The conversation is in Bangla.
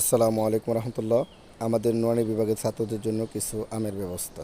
আসসালামু আলাইকুম রহমতুল্লাহ। আমাদের নোয়ানি বিভাগের ছাত্রদের জন্য কিছু আমের ব্যবস্থা।